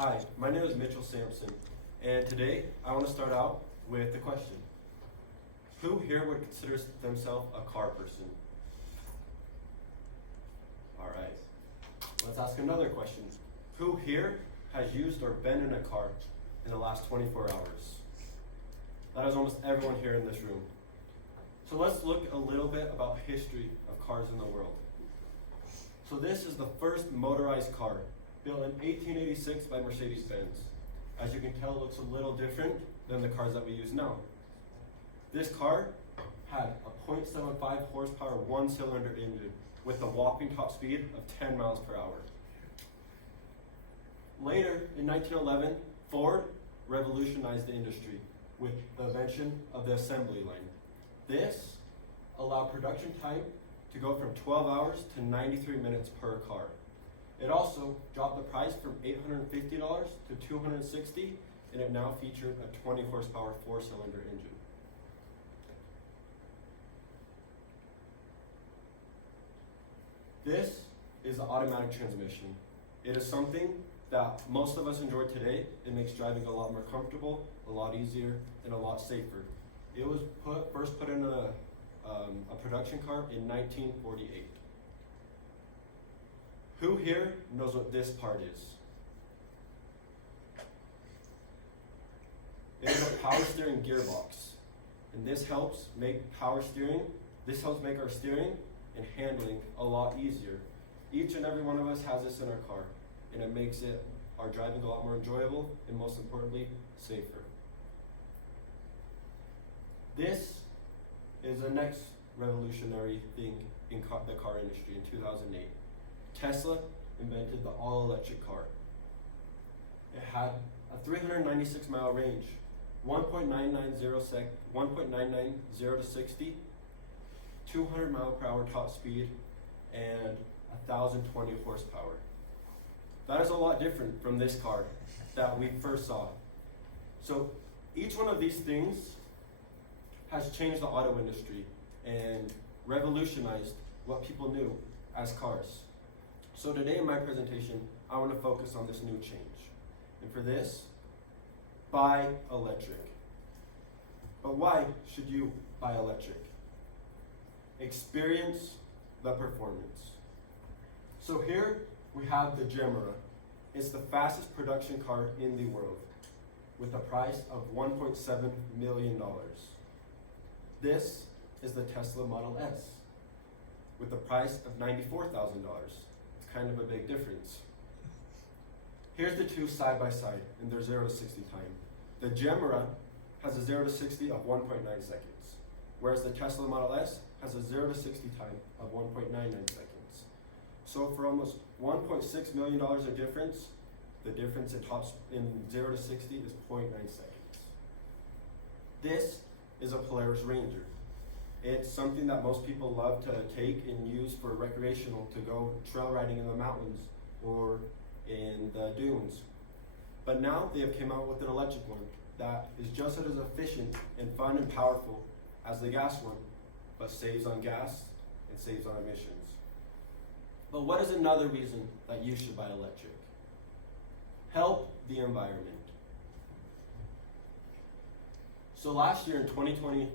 Hi, my name is Mitch Sampson, and today I want to start out with a question. Who here would consider themselves a car person? Alright, let's ask another question. Who here has used or been in a car in the last 24 hours? That is almost everyone here in this room. So let's look a little bit about history of cars in the world. So this is the first motorized car, built in 1886 by Mercedes-Benz. As you can tell, it looks a little different than the cars that we use now. This car had a 0.75 horsepower one-cylinder engine with a whopping top speed of 10 miles per hour. Later, in 1911, Ford revolutionized the industry with the invention of the assembly line. This allowed production time to go from 12 hours to 93 minutes per car. It also dropped the price from $850 to $260, and it now featured a 20 horsepower four-cylinder engine. This is the automatic transmission. It is something that most of us enjoy today. It makes driving a lot more comfortable, a lot easier, and a lot safer. It was first put in a production car in 1948. Who here knows what this part is? It is a power steering gearbox, and this helps make our steering and handling a lot easier. Each and every one of us has this in our car, and it makes our driving a lot more enjoyable and, most importantly, safer. This is the next revolutionary thing in the car industry in 2008. Tesla invented the all-electric car. It had a 396 mile range, 1.990 to 60, 200 mile per hour top speed, and 1,020 horsepower. That is a lot different from this car that we first saw. So each one of these things has changed the auto industry and revolutionized what people knew as cars. So today in my presentation, I want to focus on this new change. And for this, buy electric. But why should you buy electric? Experience the performance. So here we have the Gemera. It's the fastest production car in the world with a price of $1.7 million. This is the Tesla Model S with a price of $94,000. It's kind of a big difference. Here's the two side by side in their 0 to 60 time. The Gemera has a 0 to 60 of 1.9 seconds, whereas the Tesla Model S has a 0 to 60 time of 1.99 seconds. So for almost $1.6 million of difference, the difference in 0 to 60 is 0.9 seconds. This is a Polaris Ranger. It's something that most people love to take and use for recreational, to go trail riding in the mountains or in the dunes. But now they have come out with an electric one that is just as efficient and fun and powerful as the gas one, but saves on gas and saves on emissions. But what is another reason that you should buy electric? Help the environment. So last year in 2020,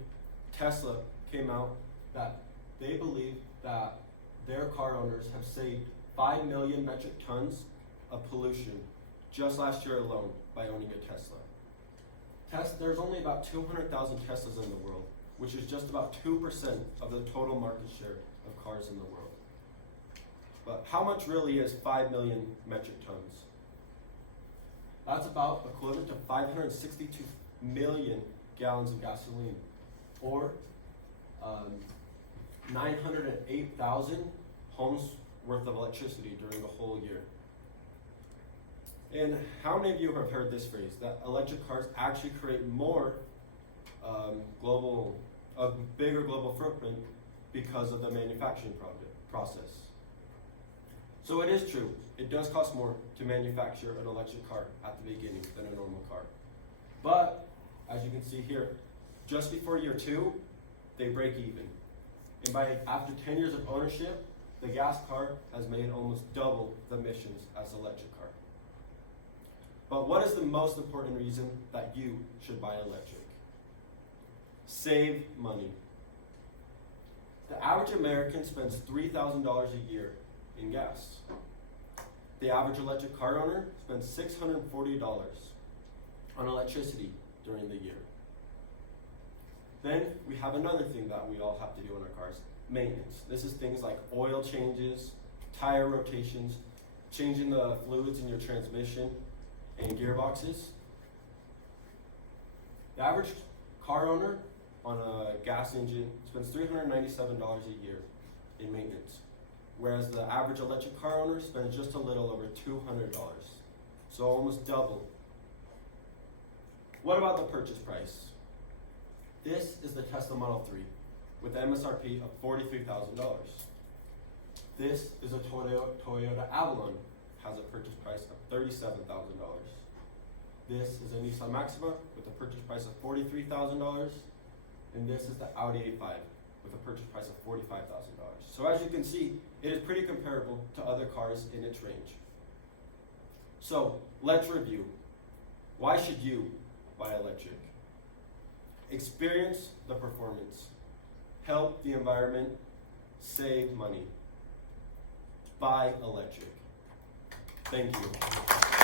Tesla came out that they believe that their car owners have saved 5 million metric tons of pollution just last year alone by owning a Tesla. There's only about 200,000 Teslas in the world, which is just about 2% of the total market share of cars in the world. But how much really is 5 million metric tons? That's about equivalent to 562 million gallons of gasoline, or 908,000 homes worth of electricity during the whole year. And how many of you have heard this phrase, that electric cars actually create more bigger global footprint because of the manufacturing process? So it is true, it does cost more to manufacture an electric car at the beginning than a normal car. But, as you can see here, just before year 2, they break even. And after 10 years of ownership, the gas car has made almost double the emissions as the electric car. But what is the most important reason that you should buy electric? Save money. The average American spends $3,000 a year in gas. The average electric car owner spends $640 on electricity during the year. Then we have another thing that we all have to do in our cars, maintenance. This is things like oil changes, tire rotations, changing the fluids in your transmission and gearboxes. The average car owner on a gas engine spends $397 a year in maintenance, whereas the average electric car owner spends just a little over $200, so almost double. What about the purchase price? This is the Tesla Model 3 with an MSRP of $43,000. This is a Toyota Avalon, has a purchase price of $37,000. This is a Nissan Maxima with a purchase price of $43,000, and this is the Audi A5 with a purchase price of $45,000. So as you can see, it is pretty comparable to other cars in its range. So let's review. Why should you buy electric? Experience the performance, help the environment, save money. Buy electric. Thank you.